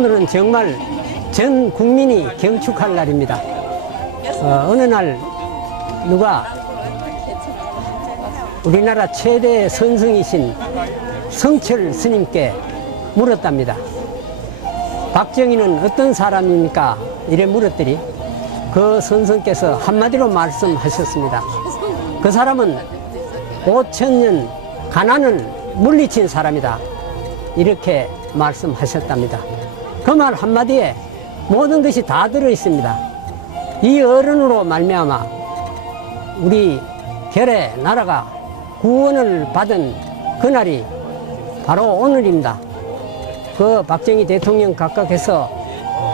오늘은 정말 전 국민이 경축할 날입니다. 어느 날 누가 우리나라 최대 선성이신 성철 스님께 물었답니다. 박정희는 어떤 사람입니까? 이래 물었더니 그 선생께서 한마디로 말씀하셨습니다. 그 사람은 5천년 가난을 물리친 사람이다. 이렇게 말씀하셨답니다. 그 말 한마디에 모든 것이 다 들어있습니다. 이 어른으로 말미암아 우리 결의 나라가 구원을 받은 그날이 바로 오늘입니다. 그 박정희 대통령 각각에서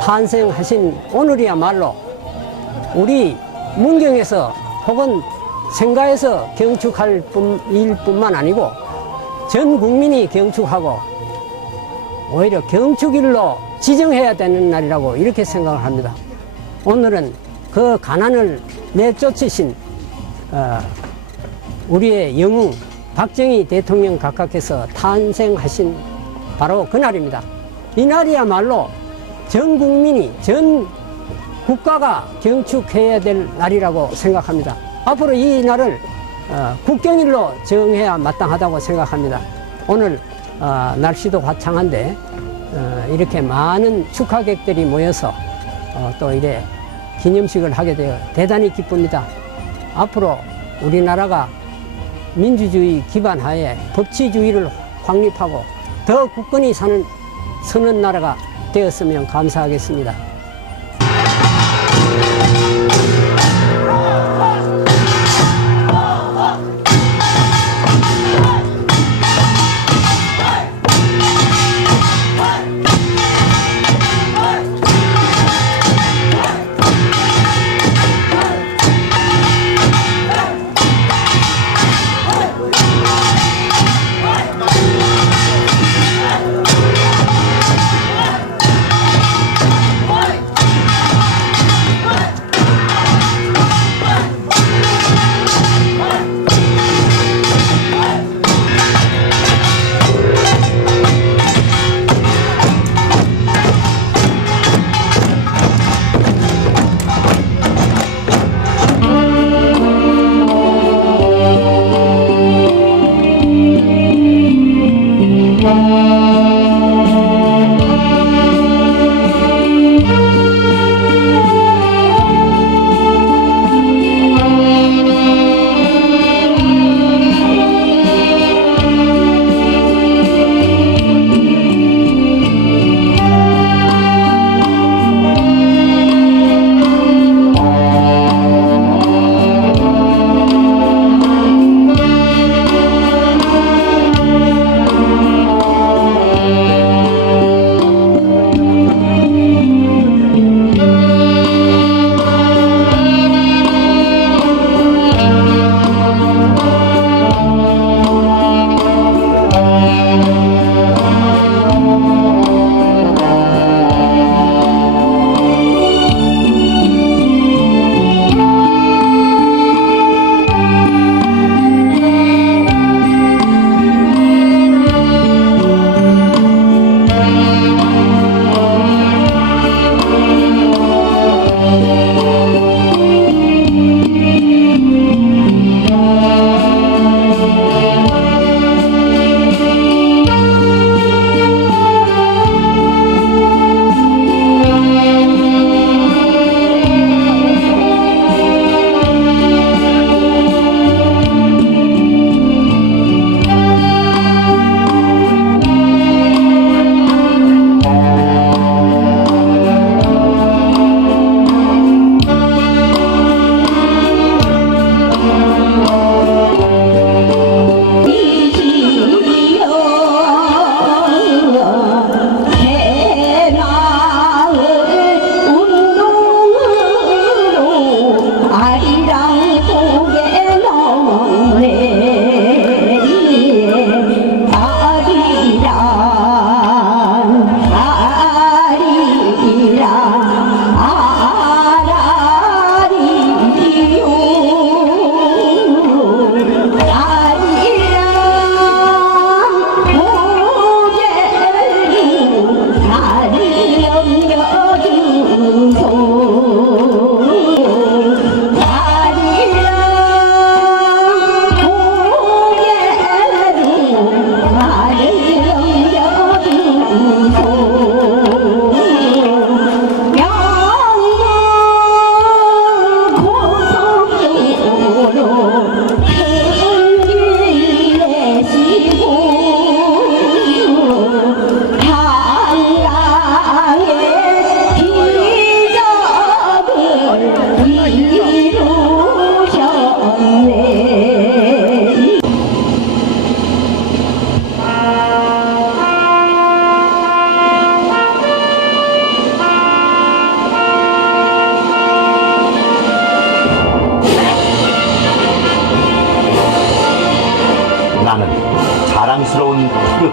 탄생하신 오늘이야말로 우리 문경에서 혹은 생가에서 경축할 일뿐만 아니고 전 국민이 경축하고 오히려 경축일로 지정해야 되는 날이라고 이렇게 생각을 합니다. 오늘은 그 가난을 내쫓으신 우리의 영웅 박정희 대통령 각각에서 탄생하신 바로 그날입니다. 이 날이야말로 전 국민이 전 국가가 경축해야 될 날이라고 생각합니다. 앞으로 이 날을 국경일로 정해야 마땅하다고 생각합니다. 오늘 날씨도 화창한데 이렇게 많은 축하객들이 모여서 또 이래 기념식을 하게 되어 대단히 기쁩니다. 앞으로 우리나라가 민주주의 기반하에 법치주의를 확립하고 더 굳건히 서는 나라가 되었으면 감사하겠습니다.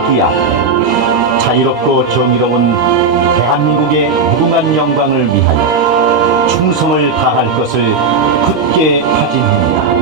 앞에 자유롭고 정의로운 대한민국의 무궁한 영광을 위하여 충성을 다할 것을 굳게 다짐합니다.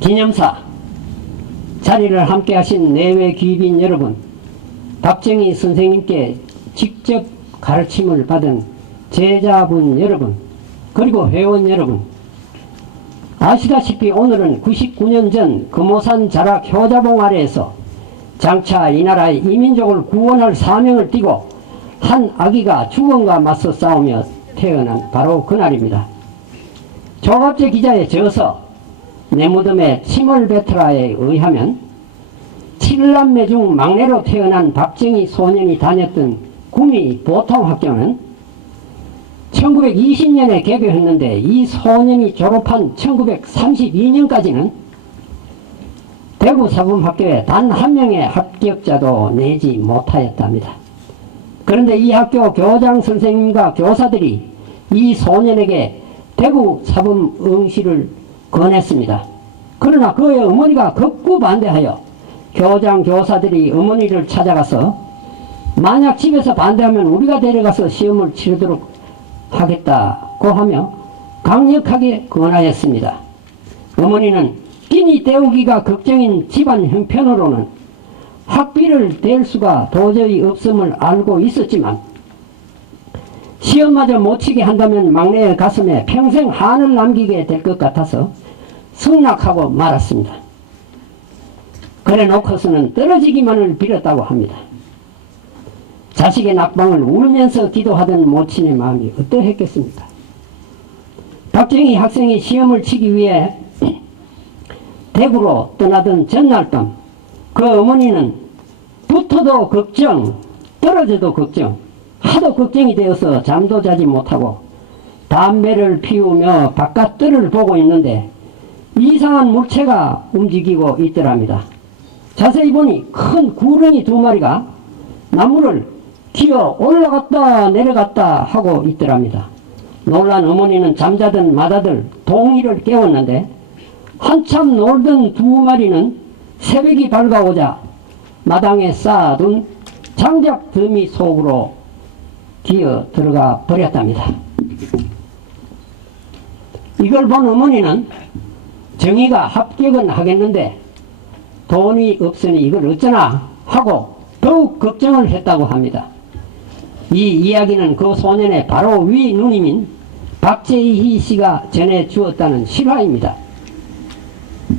기념사 자리를 함께 하신 내외 귀빈 여러분, 박정희 선생님께 직접 가르침을 받은 제자분 여러분, 그리고 회원 여러분, 아시다시피 오늘은 99년 전 금오산 자락 효자봉 아래에서 장차 이 나라의 이민족을 구원할 사명을 띠고 한 아기가 죽음과 맞서 싸우며 태어난 바로 그날입니다. 조갑재 기자의 저서 내 무덤에 침을 뱉으라에 의하면 7남매 중 막내로 태어난 박정희 소년이 다녔던 구미 보통학교는 1920년에 개교했는데 이 소년이 졸업한 1932년까지는 대구사범학교에 단 한 명의 합격자도 내지 못하였답니다. 그런데 이 학교 교장 선생님과 교사들이 이 소년에게 대구사범 응시를 권했습니다. 그러나 그의 어머니가 극구 반대하여 교장 교사들이 어머니를 찾아가서 만약 집에서 반대하면 우리가 데려가서 시험을 치르도록 하겠다고 하며 강력하게 권하였습니다. 어머니는 끼니 때우기가 걱정인 집안 형편으로는 학비를 댈 수가 도저히 없음을 알고 있었지만 시험마저 못 치게 한다면 막내의 가슴에 평생 한을 남기게 될 것 같아서 승낙하고 말았습니다. 그래 놓고서는 떨어지기만을 빌었다고 합니다. 자식의 낙방을 울면서 기도하던 모친의 마음이 어떠했겠습니까? 박정희 학생이 시험을 치기 위해 대구로 떠나던 전날 밤, 그 어머니는 붙어도 걱정, 떨어져도 걱정, 하도 걱정이 되어서 잠도 자지 못하고 담배를 피우며 바깥들을 보고 있는데 이상한 물체가 움직이고 있더랍니다. 자세히 보니 큰 구렁이 2마리가 나무를 기어 올라갔다 내려갔다 하고 있더랍니다. 놀란 어머니는 잠자던 맏아들 동이를 깨웠는데 한참 놀던 2마리는 새벽이 밝아오자 마당에 쌓아둔 장작 더미 속으로 기어 들어가 버렸답니다. 이걸 본 어머니는 정의가 합격은 하겠는데 돈이 없으니 이걸 어쩌나 하고 더욱 걱정을 했다고 합니다. 이 이야기는 그 소년의 바로 위 누님인 박재희 씨가 전해주었다는 실화입니다.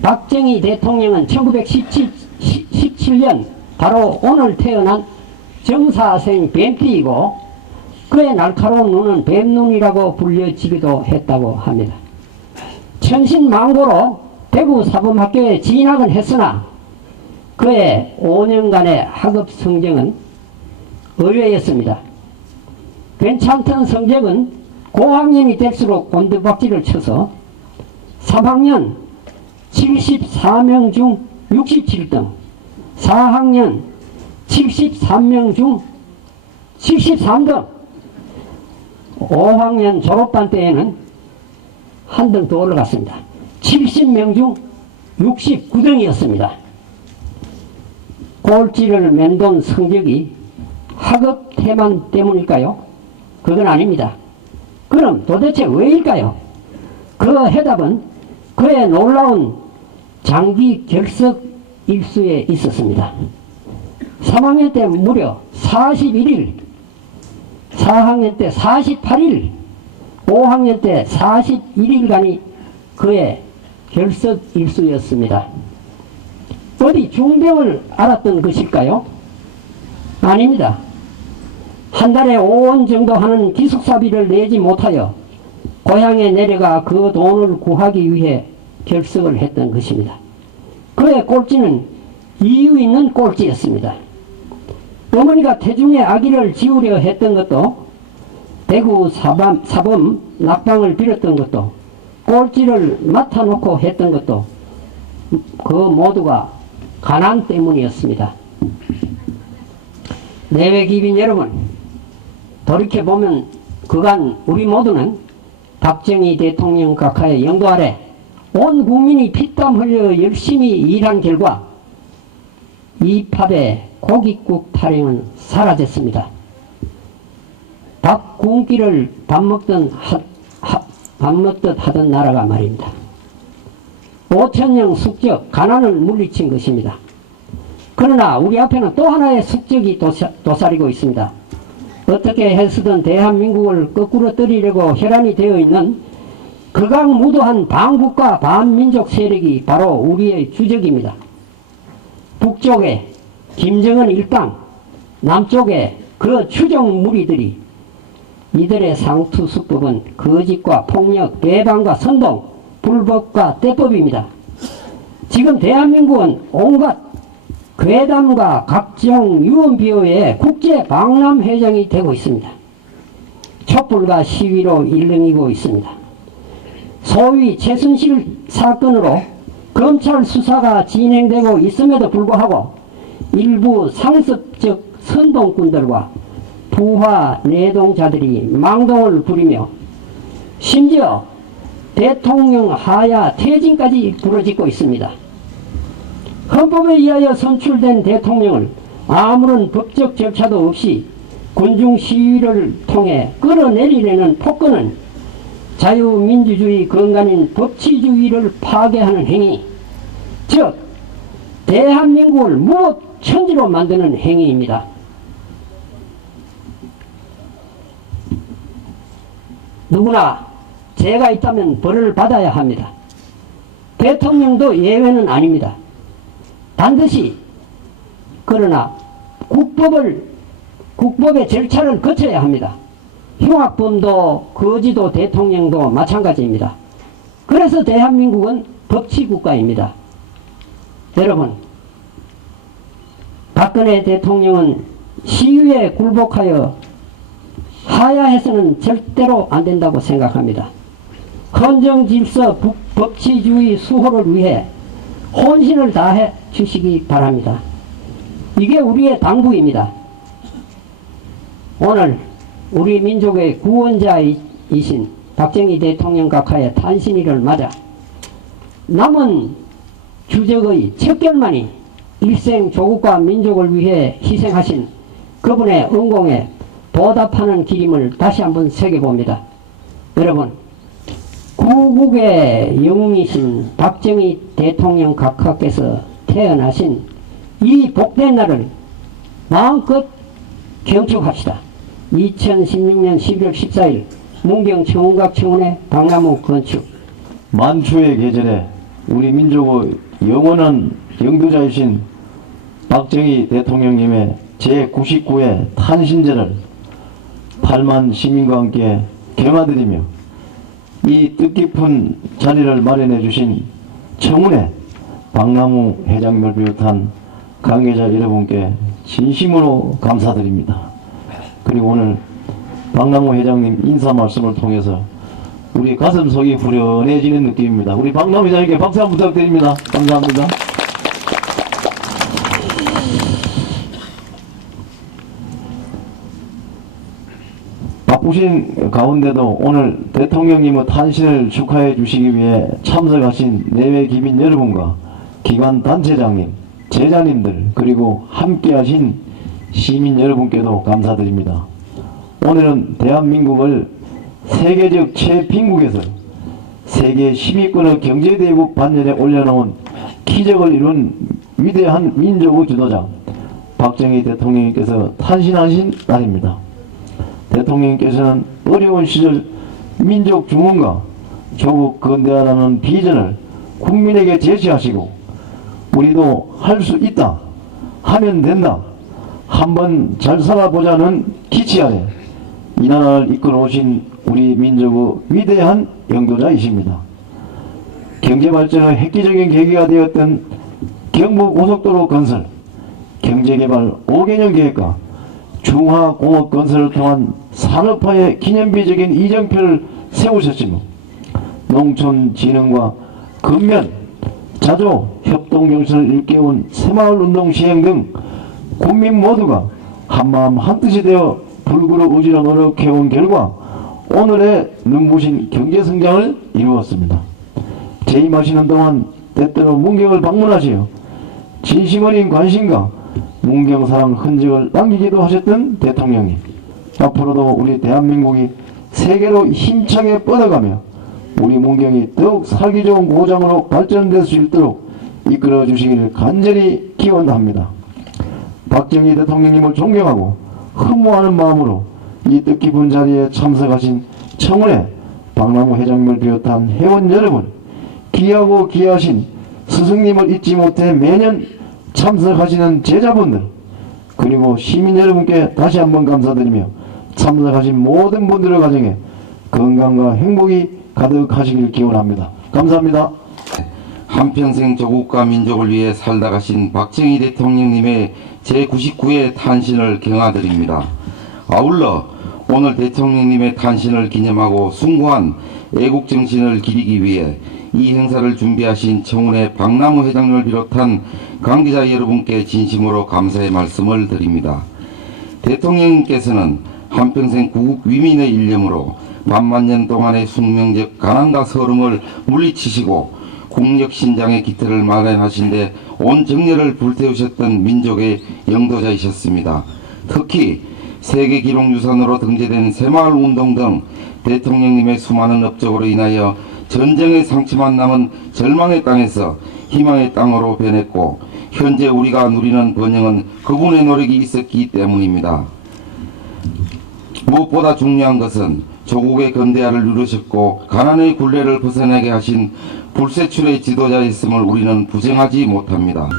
박정희 대통령은 1917년 바로 오늘 태어난 정사생 뱀띠이고 그의 날카로운 눈은 뱀눈이라고 불려지기도 했다고 합니다. 천신망고로 대구 사범학교에 진학은 했으나 그의 5년간의 학업 성적은 의외였습니다. 괜찮던 성적은 고학년이 될수록 곤두박질을 쳐서 3학년 74명 중 67등, 4학년 73명 중 73등, 5학년 졸업반 때에는 한 등 더 올라갔습니다. 70명 중 69등이었습니다. 꼴찌를 맴돈 성적이 학업 태만 때문일까요? 그건 아닙니다. 그럼 도대체 왜일까요? 그 해답은 그의 놀라운 장기 결석 일수에 있었습니다. 3학년 때 무려 41일, 4학년 때 48일, 5학년 때 41일간이 그의 결석 일수였습니다. 어디 중병을 앓았던 것일까요? 아닙니다. 한 달에 5원 정도 하는 기숙사비를 내지 못하여 고향에 내려가 그 돈을 구하기 위해 결석을 했던 것입니다. 그의 꼴찌는 이유 있는 꼴찌였습니다. 어머니가 태중에 아기를 지우려 했던 것도 대구 사범 낙방을 빌었던 것도 꼴찌를 맡아놓고 했던 것도 그 모두가 가난 때문이었습니다. 내외기빈 여러분, 돌이켜보면 그간 우리 모두는 박정희 대통령 각하의 영도 아래 온 국민이 피땀 흘려 열심히 일한 결과 이 팝의 고깃국 타령은 사라졌습니다. 밥 굶기를 밥 먹듯 하던 나라가 말입니다. 5천년 숙적, 가난을 물리친 것입니다. 그러나 우리 앞에는 또 하나의 숙적이 도사리고 있습니다. 어떻게 해서든 대한민국을 거꾸로 떨이려고 혈안이 되어 있는 극악무도한 반국가 반민족 세력이 바로 우리의 주적입니다. 북쪽에 김정은 일당, 남쪽에 그 추종 무리들이 이들의 상투수법은 거짓과 폭력, 배반과 선동, 불법과 때법입니다. 지금 대한민국은 온갖 괴담과 각종 유언비어의 국제 박람회장이 되고 있습니다. 촛불과 시위로 일렁이고 있습니다. 소위 최순실 사건으로 검찰 수사가 진행되고 있음에도 불구하고 일부 상습적 선동꾼들과 부하 내동자들이 망동을 부리며 심지어 대통령 하야 퇴진까지 부러지고 있습니다. 헌법에 의하여 선출된 대통령을 아무런 법적 절차도 없이 군중 시위를 통해 끌어내리려는 폭거는 자유민주주의 근간인 법치주의를 파괴하는 행위, 즉 대한민국을 무천지로 만드는 행위입니다. 누구나 죄가 있다면 벌을 받아야 합니다. 대통령도 예외는 아닙니다. 반드시 그러나 국법의 절차를 거쳐야 합니다. 흉악범도 거지도 대통령도 마찬가지입니다. 그래서 대한민국은 법치국가입니다. 여러분, 박근혜 대통령은 시위에 굴복하여 하야해서는 절대로 안 된다고 생각합니다. 헌정질서 법치주의 수호를 위해 혼신을 다해 주시기 바랍니다. 이게 우리의 당부입니다. 오늘 우리 민족의 구원자이신 박정희 대통령 각하의 탄신일을 맞아 남은 주적의 척결만이 일생 조국과 민족을 위해 희생하신 그분의 은공에 보답하는 길임을 다시 한번 새겨봅니다. 여러분, 구국의 영웅이신 박정희 대통령 각하께서 태어나신 이 복된 날을 마음껏 경축합시다. 2016년 11월 14일 문경 청운각청운의 박나무 건축. 만추의 계절에 우리 민족의 영원한 영도자이신 박정희 대통령님의 제99회 탄신절을 8만 시민과 함께 경화드리며 이 뜻깊은 자리를 마련해 주신 청운의 박나무 회장님을 비롯한 관계자 여러분께 진심으로 감사드립니다. 그리고 오늘 박나무 회장님 인사 말씀을 통해서 우리 가슴속이 후련해지는 느낌입니다. 우리 박나무 회장님께 박수 한번 부탁드립니다. 감사합니다. 바쁘신 가운데도 오늘 대통령님의 탄신을 축하해 주시기 위해 참석하신 내외 기민 여러분과 기관 단체장님, 제자님들 그리고 함께하신 시민 여러분께도 감사드립니다. 오늘은 대한민국을 세계적 최빈국에서 세계 10위권의 경제대국 반열에 올려놓은 기적을 이룬 위대한 민족의 주도자 박정희 대통령님께서 탄신하신 날입니다. 대통령님께서는 어려운 시절 민족 중흥과 조국 건대화라는 비전을 국민에게 제시하시고 우리도 할 수 있다, 하면 된다, 한번 잘 살아보자는 기치 아래 이 나라를 이끌어 오신 우리 민족의 위대한 영도자이십니다. 경제발전의 획기적인 계기가 되었던 경부고속도로 건설, 경제개발 5개년 계획과 중화공업 건설을 통한 산업화의 기념비적인 이정표를 세우셨으며 농촌진흥과 근면, 자조, 협동정신을 일깨운 새마을운동 시행 등 국민 모두가 한마음 한뜻이 되어 불구로 의지로 노력해온 결과 오늘의 눈부신 경제성장을 이루었습니다. 재임하시는 동안 때때로 문경을 방문하시어 진심 어린 관심과 문경사랑 흔적을 남기기도 하셨던 대통령님, 앞으로도 우리 대한민국이 세계로 힘차게 뻗어가며 우리 문경이 더욱 살기 좋은 고장으로 발전될 수 있도록 이끌어 주시기를 간절히 기원합니다. 박정희 대통령님을 존경하고 흠모하는 마음으로 이 뜻깊은 자리에 참석하신 청운의 박나무 회장님을 비롯한 회원 여러분, 귀하고 귀하신 스승님을 잊지 못해 매년 참석하시는 제자분들, 그리고 시민 여러분께 다시 한번 감사드리며 참석하신 모든 분들의 가정에 건강과 행복이 가득하시길 기원합니다. 감사합니다. 한평생 조국과 민족을 위해 살다 가신 박정희 대통령님의 제99회 탄신을 경하드립니다. 아울러 오늘 대통령님의 탄신을 기념하고 숭고한 애국정신을 기리기 위해 이 행사를 준비하신 청운의 박나무 회장님을 비롯한 관계자 여러분께 진심으로 감사의 말씀을 드립니다. 대통령님께서는 한평생 구국 위민의 일념으로 만만년 동안의 숙명적 가난과 서름을 물리치시고 국력신장의 기틀을 마련하신 데 온 정열을 불태우셨던 민족의 영도자이셨습니다. 특히 세계기록유산으로 등재된 새마을운동 등 대통령님의 수많은 업적으로 인하여 전쟁의 상처만 남은 절망의 땅에서 희망의 땅으로 변했고 현재 우리가 누리는 번영은 그분의 노력이 있었기 때문입니다. 무엇보다 중요한 것은 조국의 근대화를 이루셨고 가난의 굴레를 벗어나게 하신 불세출의 지도자였음을 우리는 부정하지 못합니다.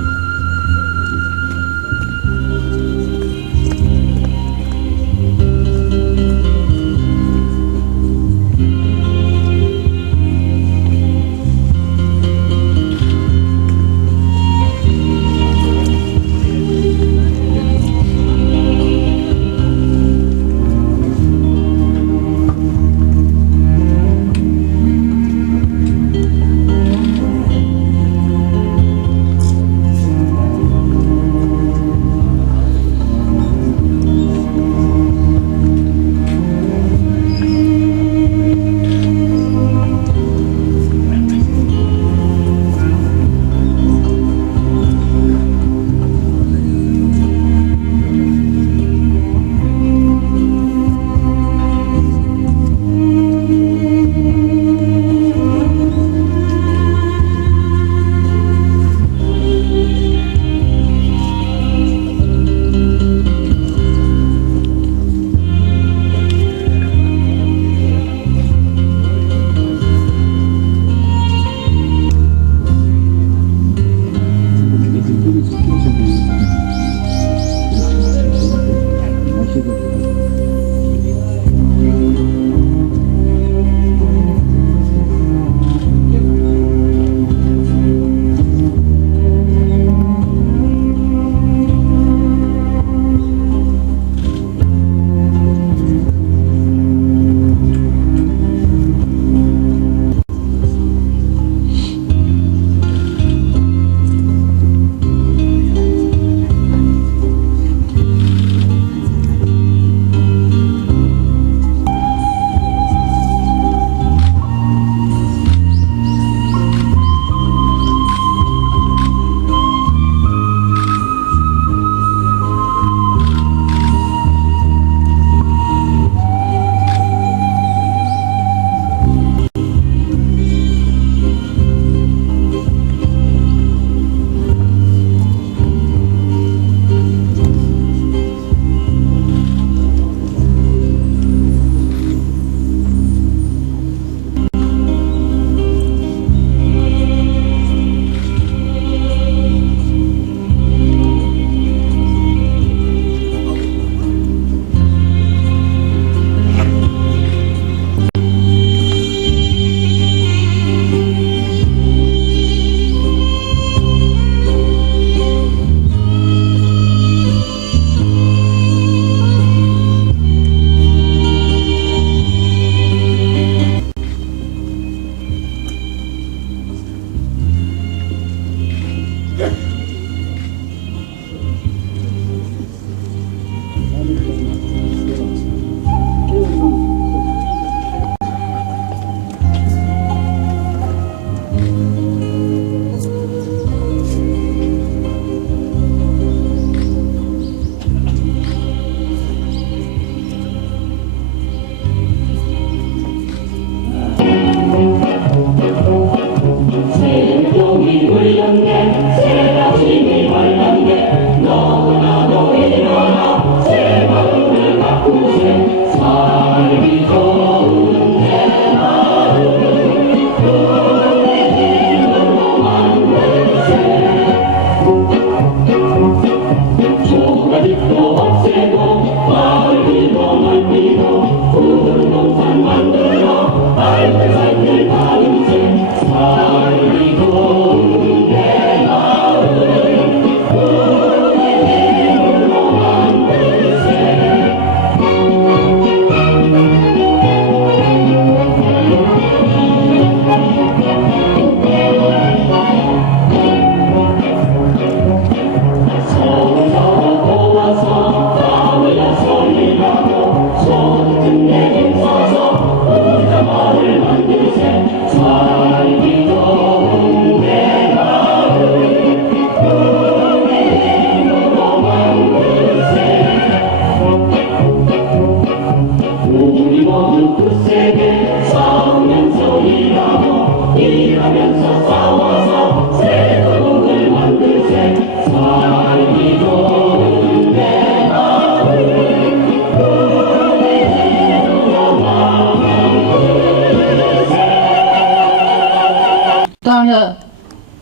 땅에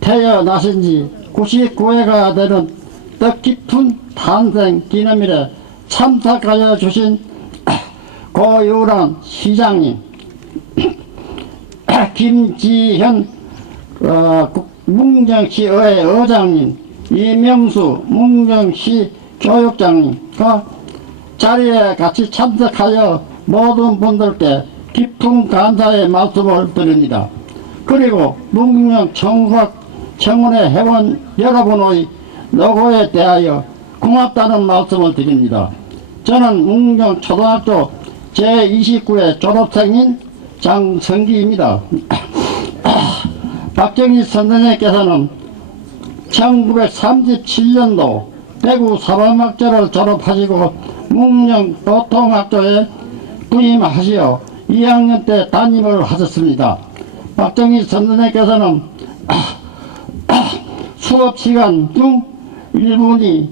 태어나신 지 99회가 되는 뜻깊은 탄생 기념일에 참석하여 주신 고유란 시장님, 김지현 문정시의회 의장님, 이명수 문정시 교육장님과 자리에 같이 참석하여 모든 분들께 깊은 감사의 말씀을 드립니다. 그리고 문경 청원회 회원 여러분의 노고에 대하여 고맙다는 말씀을 드립니다. 저는 문경 초등학교 제29회 졸업생인 장성기입니다. 박정희 선생님께서는 1937년도 대구 사범학교를 졸업하시고 문경 보통학교에 부임하시어 2학년 때 담임을 하셨습니다. 박정희 선생님께서는 수업 시간 중 1분이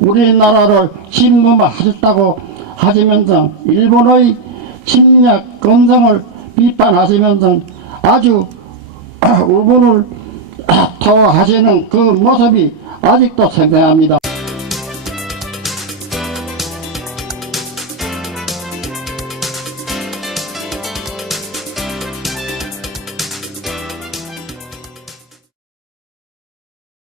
우리나라를 침범하셨다고 하시면서 일본의 침략 건성을 비판하시면서 아주 우분을 토하시는 그 모습이 아직도 생생합니다.